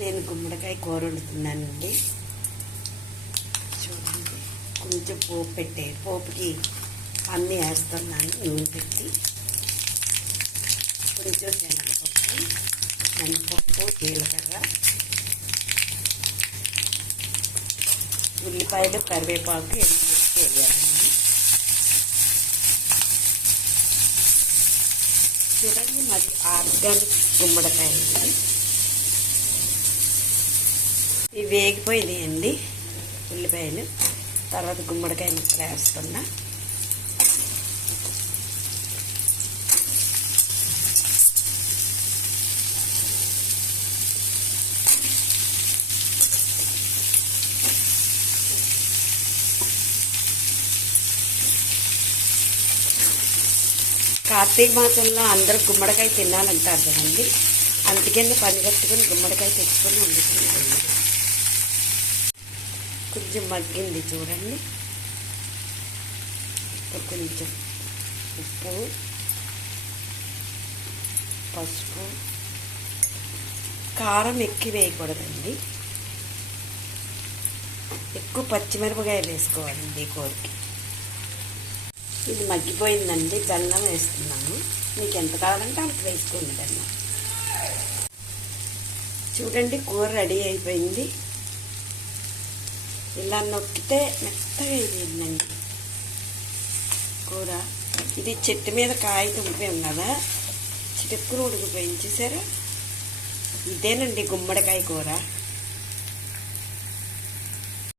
నేను గుమ్మడికాయ కూర వండుతున్నానండి. చూడండి, కొంచెం పోపుకి అన్నీ వేస్తున్నాను. నూనె పెట్టి కొంచెం శనగపప్పు, జీలకర్ర, ఉల్లిపాయలు, కరివేపాకు ఎండుమిర్చి వేయాలండి. చూడండి, మాది ఆర్గానిక్ గుమ్మడికాయ అండి. ఇవి వేగిపోయినాయండి ఉల్లిపాయలు. తర్వాత గుమ్మడికాయ ముక్కలు వేస్తున్నా. కార్తీక మాసంలో అందరూ గుమ్మడికాయ తినాలంటారు కదండి. అందుకని పని కట్టుకుని గుమ్మడికాయ తెచ్చుకొని వండుతున్నాను. కొంచెం మగ్గింది చూడండి. కొంచెం ఉప్పు, పసుపు, కారం ఎక్కువ వేయకూడదండి. ఎక్కువ పచ్చిమిరపకాయలు వేసుకోవాలండి కూరకి. ఇది మగ్గిపోయిందండి. బెల్లం వేస్తున్నాను. మీకు ఎంత కావాలంటే అంత వేసుకోండి బెల్లం. చూడండి, కూర రెడీ అయిపోయింది. ఇలా నొక్కితే మెత్తగా అయిపోయిందండి కూర. ఇది చెట్టు మీద కాయ తుంపాం కదా, చిటుక్కులు ఉడికిపోయింది చూసారా. ఇదేనండి గుమ్మడికాయ కూర.